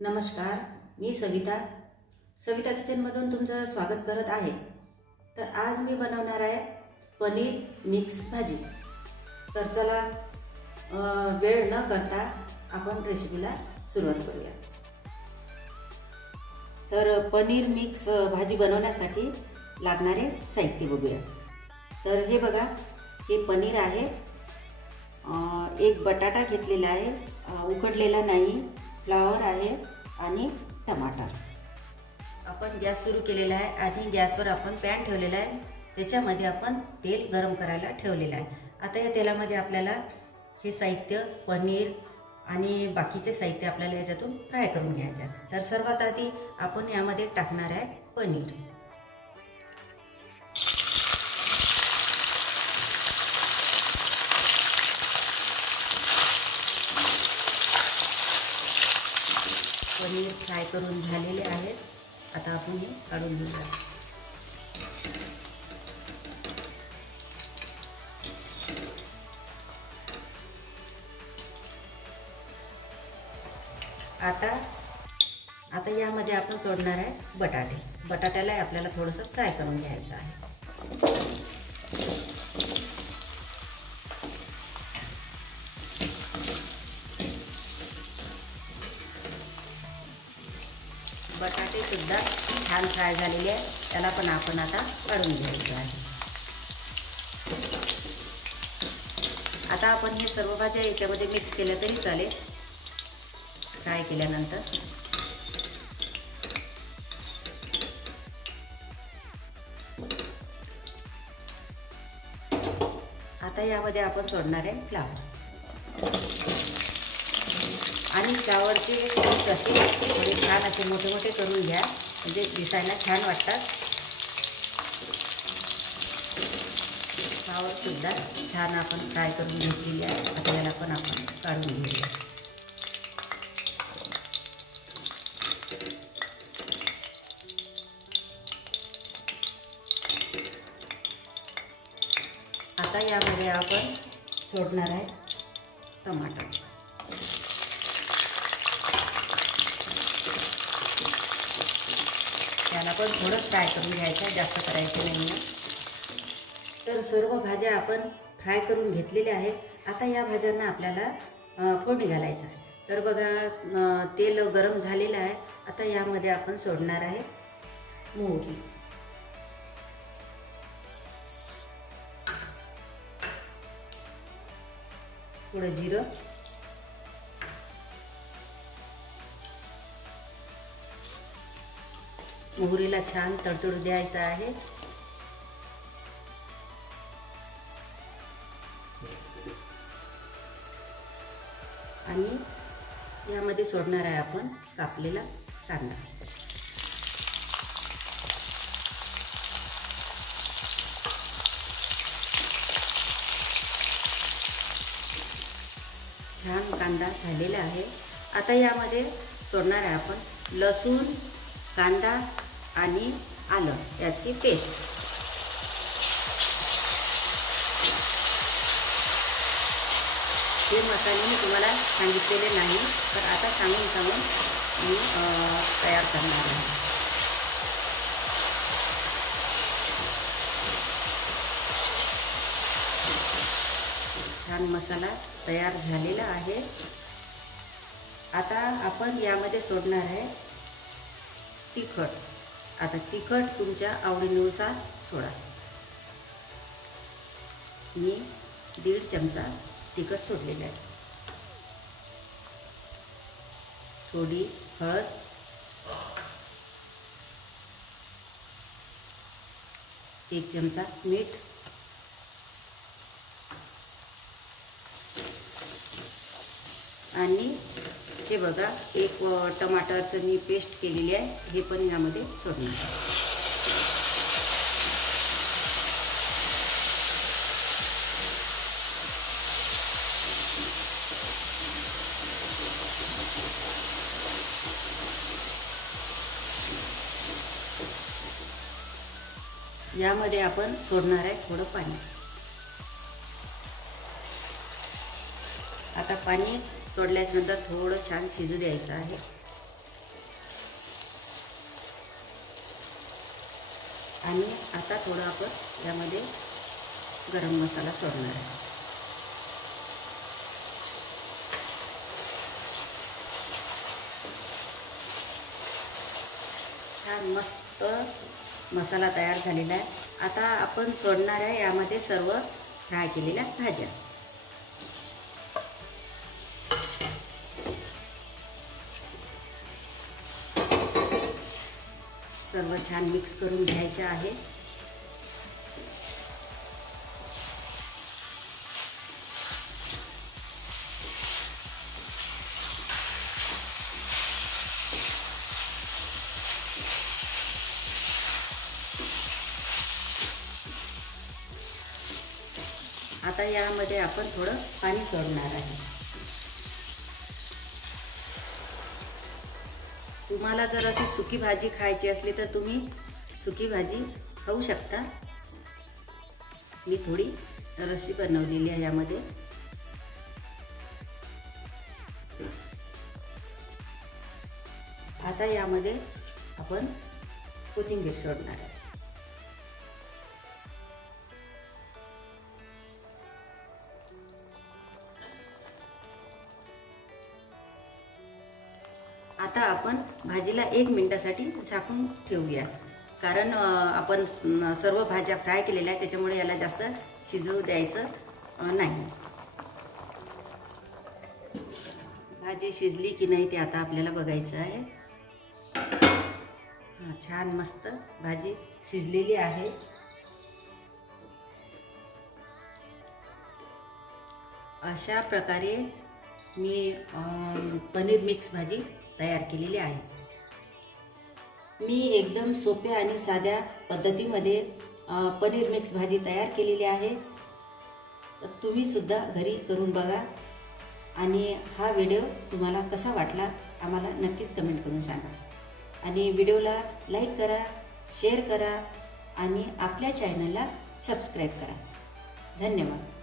नमस्कार, मी सविता किचनमधून तुमचं स्वागत करत आहे। तर आज मी बनवणार आहे पनीर मिक्स भाजी। तर चला वेळ न करता आपण रेसिपीला सुरुवात करूया। तर पनीर मिक्स भाजी बनवण्यासाठी लागणारे साहित्य बघूया। तर हे बघा, हे पनीर आहे, एक बटाटा घेतलेला आहे, उकडलेला नाही, फ्लावर आहे आणि टमाटर। आपण गॅस सुरू केलेला आहे आणि गॅसवर आपण पॅन ठेवलेला आहे, त्याच्यामध्ये आपण तेल गरम करायला ठेवलेलं आहे। आता या तेलामध्ये आपल्याला हे साहित्य पनीर आणि बाकीचे साहित्य आपल्याला याच्यातून फ्राय करून घ्यायचे आहे। तर सर्वात आधी आपण यामध्ये टाकणार आहे पनीर। पनीर फ्राय करून झालेले आहेत, आता आपण हे काढून घेऊया। आता यामध्ये आपण सोडणार आहे बटाटे। बटाट्याला आपल्याला थोडंसं फ्राय करून घ्यायचं आहे। बटाटे सुद्धा छान फ्राय झालेले आहे, त्याला पण आपण आता काढून घ्यायचं आहे। आता आपण हे सर्व भाज्या याच्यामध्ये मिक्स केल्या तरी चालेल फ्राय केल्यानंतर। आता यामध्ये आपण सोडणार आहे फ्लावर आणि फ्लावरचे पीस असे थोडे छान असे मोठे मोठे करून घ्या, म्हणजे दिसायला छान वाटतात। फ्लावर सुद्धा छान आपण फ्राय करून घेतलेली आहे, आता याला पण आपण काढून घेऊया। आता यामध्ये आपण सोडणार आहे टमाटर। त्याला पण थोडं फ्राय करून घ्यायचं आहे, जास्त करायचं नाही आहे। तर सर्व भाज्या आपण फ्राय करून घेतलेल्या आहेत। आता या भाज्यांना आपल्याला फोडणी घालायचं आहे। तर बघा, तेल गरम झालेलं आहे। आता यामध्ये आपण सोडणार आहे मोहरी, थोडं जिरं, मोहरीला छान तडतडू द्यायचं आहे। आणि यामध्ये सोडणार आहे आपण कापलेला कांदा। छान कांदा झालेला आहे। आता यामध्ये सोडणार आहे आपण लसूण, कांदा आणि आलं याची पेस्ट। हे मसाले मी तुम्हाला सांगितलेले नाही, तर आता सांगून मी तयार करणार आहे। छान मसाला तयार झालेला आहे। आता आपण यामध्ये सोडणार आहे तिखट। आता तिखट तुमच्या आवडीनुसार सोडा। मी 1.5 चमचा तिखट सोडलेलं आहे। थोडी हळद, एक चमचा मीठ आणि हे बघा, एक टमाटरचं मी पेस्ट केलेली आहे, हे पण यामध्ये सोडणार। यामध्ये आपण सोडणार आहे थोडं पाणी। आता पाणी सोडल्यानंतर थोडं छान शिजू द्यायचं आहे। आणि आता थोडं आपण यामध्ये गरम मसाला सोडणार आहे. छान मस्त मसाला तयार झालेला आहे. आता आपण सोडणार आहे यामध्ये सर्व फ्राय केलेल्या भाज्या. सर्व छान मिक्स करून घ्यायचे आहे. आता यामध्ये आपण थोडं पाणी सोडणार आहे. तुम्हाला जर अशी सुकी भाजी खायची असली तर तुम्ही सुकी भाजी खाऊ शकता. मी थोडी रस्सी बनवलेली आहे यामध्ये. आता यामध्ये आपण कोथिंबीर सोडणार आहे. आता आपण भाजीला 1 मिनिटासाठी झाकून ठेवूया, कारण आपण सर्व भाज्या फ्राय केलेल्या आहेत त्याच्यामुळे याला जास्त शिजवू द्यायचं नाही. भाजी शिजली की नाही ते आता आपल्याला बघायचं आहे. छान मस्त भाजी शिजलेली आहे. अशा प्रकारे मी पनीर मिक्स भाजी तयार केलेली आहे. मी एकदम सोप्या आणि साध्या पद्धतीमध्ये पनीर मिक्स भाजी तयार केलेली आहे. तर तुम्ही सुद्धा घरी करून बघा आणि हा व्हिडिओ तुम्हाला कसा वाटला आम्हाला नक्कीच कमेंट करून सांगा. आणि व्हिडिओला लाईक करा, शेअर करा आणि आपल्या चॅनलला सबस्क्राईब करा. धन्यवाद.